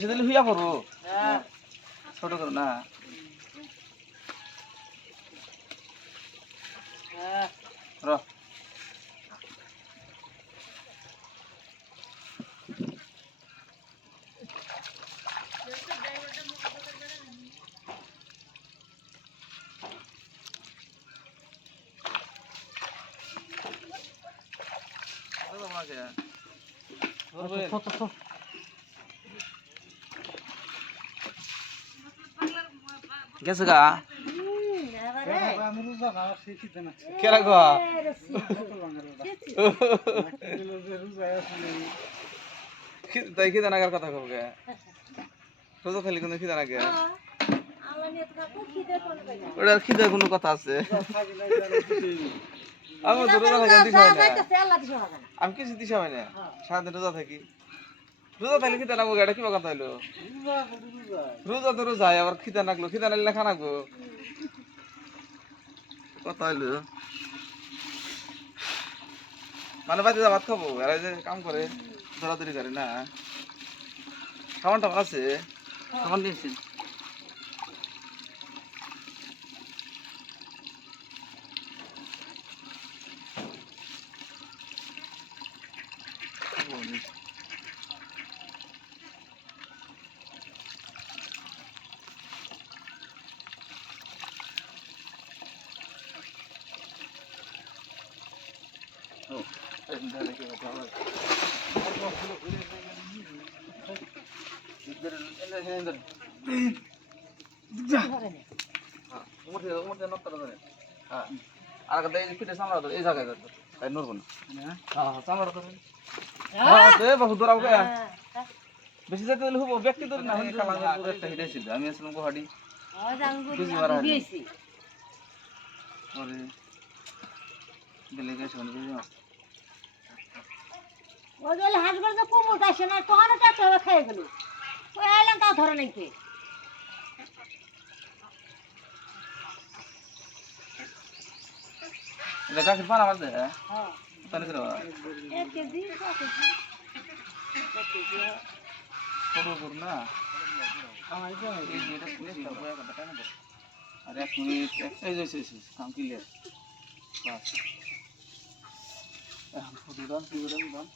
সেদিন হুইয়া পড়ো ছোট করো না র গেছে গা কেরা গো তাই খিদে নাগার কথা কব গে রোজা থাকলে কিন্তু খিদে নাগে ওটার খিদে কোনো কথা আছে আমি তো রোজা থাকি দিশা হয় না আমি কিছু দিশা হয় না সারাদিন রোজা থাকি রোজা থাকলে খিদে নাগবো এটা কি কথা হইলো রোজা তো রোজা আবার খিদে নাগলো খিদে নাগলে লেখা নাগবো কথা হইলো মানে বাড়িতে ভাত খাবো এরা যে কাম করে ধরাধরি করে না খাবার টাবার আছে খাবার নিয়েছি আর পিঠে চামড়া এই জায়গায় নড়বো না চামড়া ধরেন বহু দূর বেশি যেতে হলে হবো ব্যক্তি ধরে না একটা হিটেছিল আমি আসলাম গুহাটি পরে বেলে গেছে ওই গেলে হাসবার যে কুমুট আসে না তখন ট্রাক্টর খেয়ে গেল ওই আইলাম তাও ধরে নাই কে এটা গাছের পানা মারছে হ্যাঁ তাহলে কি 1 কেজি 2 কেজি ছোট করু না এই যেটা পুলিশটা বয়া কথা টাকা দে আর 1 মিনিট এই যে কাম ক্লিয়ার বাস এখন ফটো দাও কি দাও